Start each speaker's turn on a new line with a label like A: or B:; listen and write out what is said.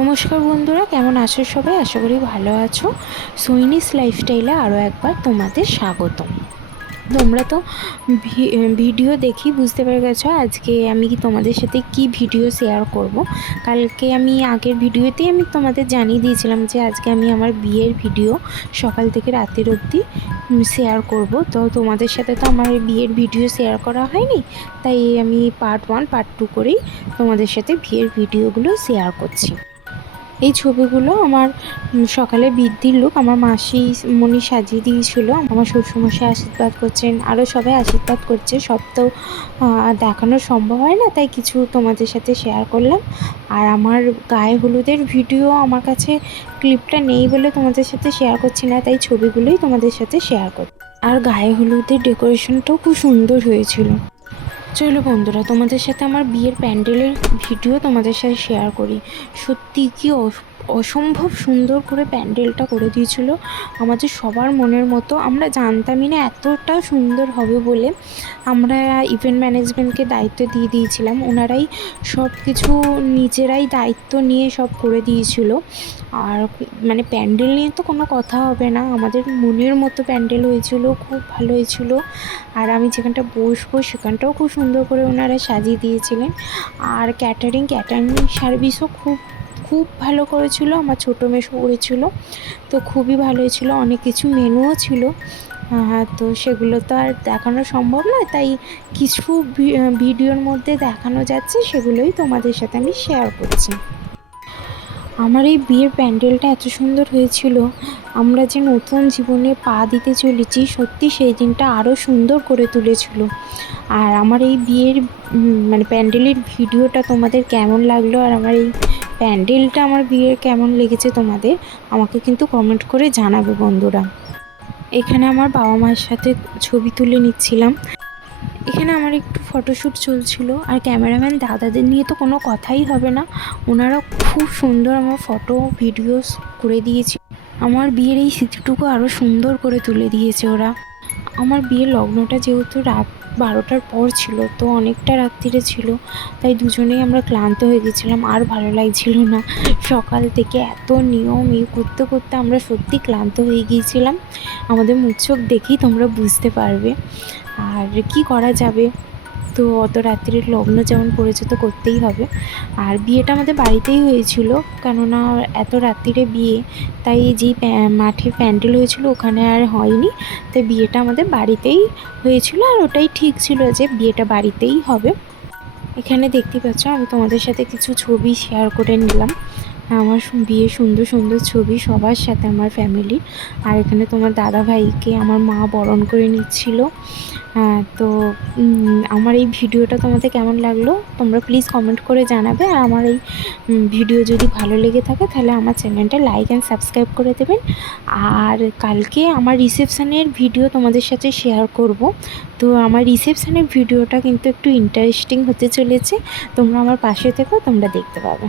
A: নমস্কার বন্ধুরা, কেমন আছো সবাই? আশা করি ভালো আছো। সৈনিস লাইফস্টাইলে আরও একবার তোমাদের স্বাগতম। তোমরা তো ভিডিও দেখি বুঝতে পেরে গেছো, আজকে আমি কি তোমাদের সাথে কি ভিডিও শেয়ার করব? কালকে আমি আগের ভিডিওতেই আমি তোমাদের জানিয়ে দিয়েছিলাম যে আজকে আমি আমার বিয়ের ভিডিও সকাল থেকে রাতের অবধি শেয়ার করব। তো তোমাদের সাথে তো আমার বিয়ের ভিডিও শেয়ার করা হয়নি, তাই আমি পার্ট ওয়ান, পার্ট টু করেই তোমাদের সাথে বিয়ের ভিডিওগুলো শেয়ার করছি। এই ছবিগুলো আমার সকালে বৃদ্ধির লোক আমার মাসি মনি সাজিয়ে দিয়েছিল। আমার শ্বশুরমশাই আশীর্বাদ করছেন আরও সবাই আশীর্বাদ করছে। সব তো দেখানো সম্ভব হয় না, তাই কিছু তোমাদের সাথে শেয়ার করলাম। আর আমার গায়ে হলুদের ভিডিও আমার কাছে ক্লিপটা নেই বলে তোমাদের সাথে শেয়ার করছি না, তাই ছবিগুলোই তোমাদের সাথে শেয়ার করছি আর গায়ে হলুদের ডেকোরেশনটাও খুব সুন্দর হয়েছিল। চলো বন্ধুরা তোমাদের সাথে আমার বিয়ের প্যান্ডেলের ভিডিও তোমাদের সাথে শেয়ার করি। সত্যি কি অসম্ভব সুন্দর করে প্যান্ডেলটা করে দিয়েছিল। আমাদের সবার মনের মতো। আমরা জানতামই না এতটা সুন্দর হবে বলে। আমরা ইভেন্ট ম্যানেজমেন্টকে দায়িত্ব দিয়ে দিয়েছিলাম। ওনারাই সব কিছু নিজেরাই দায়িত্ব নিয়ে সব করে দিয়েছিল। আর মানে প্যান্ডেল নিয়ে তো কোনো কথা হবে না। আমাদের মনের মতো প্যান্ডেল হয়েছিল, খুব ভালো হয়েছিল। আর আমি যেখানটা বসবো সেখানটাও খুব সুন্দর করে ওনারা সাজিয়ে দিয়েছিলেন। আর ক্যাটারিং ক্যাটারিং সার্ভিসও খুব খুব ভালো করেছিল, আমার ছোটো মেশো করেছিল তো খুবই ভালো হয়েছিল অনেক কিছু মেনুও ছিল তো সেগুলো তো আর দেখানো সম্ভব নয়, তাই কিছু ভিডিওর মধ্যে দেখানো যাচ্ছে, সেগুলোই তোমাদের সাথে আমি শেয়ার করছি। আমার এই বিয়ের প্যান্ডেলটা এত সুন্দর হয়েছিল, আমরা যে নতুন জীবনে পা দিতে চলেছি, সত্যি সেই দিনটা আরও সুন্দর করে তুলেছিল। আর আমার এই বিয়ের মানে প্যান্ডেলের ভিডিওটা তোমাদের কেমন লাগল, আর আমার এই প্যান্ডেলটা আমার বিয়ের কেমন লেগেছে তোমাদের, আমাকে কিন্তু কমেন্ট করে জানাবে বন্ধুরা। এখানে আমার বাবা মায়ের সাথে ছবি তুলে নিচ্ছিলাম। এখানে আমার একটু ফটোশ্যুট চলছিল, আর ক্যামেরাম্যান দাদাদের নিয়ে তো কোনো কথাই হবে না। ওনারা খুব সুন্দর আমার ফটো ভিডিওস করে দিয়েছে। আমার বিয়ের এই স্মৃতিটুকু আরও সুন্দর করে তুলে দিয়েছে ওরা। আমার বিয়ের লগ্নটা যেহেতু রাত বারোটার পর ছিল, তো অনেকটা রাত্রিরে ছিল, তাই দুজনেই আমরা ক্লান্ত হয়ে গেছিলাম, আর ভালো লাগছিল না। সকাল থেকে এত নিয়ম ইয়ে করতে করতে আমরা সত্যি ক্লান্ত হয়ে গিয়েছিলাম। আমাদের মুখ চোখ দেখেই তোমরা বুঝতে পারবে। আর কি করা যাবে? তো অত রাত্রির লগ্ন যেমন পড়েছে তো করতেই হবে। আর বিয়েটা আমাদের বাড়িতেই হয়েছিল, কেননা এত রাত্রিরে বিয়ে, তাই যেই মাঠে প্যান্ডেল হয়েছিল ওখানে আর হয়নি। তাই বিয়েটা আমাদের বাড়িতেই হয়েছিল আর ওটাই ঠিক ছিল যে বিয়েটা বাড়িতেই হবে। এখানে দেখতে পাচ্ছ আমি তোমাদের সাথে কিছু ছবি শেয়ার করে নিলাম। আমার বিয়ে সুন্দর সুন্দর ছবি সবার সাথে আমার ফ্যামিলি আর এখানে তোমার দাদা ভাইকে আমার মা বরণ করে নিচ্ছিল। তো আমার এই ভিডিওটা তোমাদের কেমন লাগল? তোমরা প্লিজ কমেন্ট করে জানাবে। আর আমার এই ভিডিও যদি ভালো লেগে থাকে তাহলে আমার চ্যানেলটা লাইক অ্যান্ড সাবস্ক্রাইব করে দেবেন। আর কালকে আমার রিসেপশানের ভিডিও তোমাদের সাথে শেয়ার করব। তো আমার রিসেপশানের ভিডিওটা কিন্তু একটু ইন্টারেস্টিং হতে চলেছে। তোমরা আমার পাশে থেকো, তোমরা দেখতে পাবে।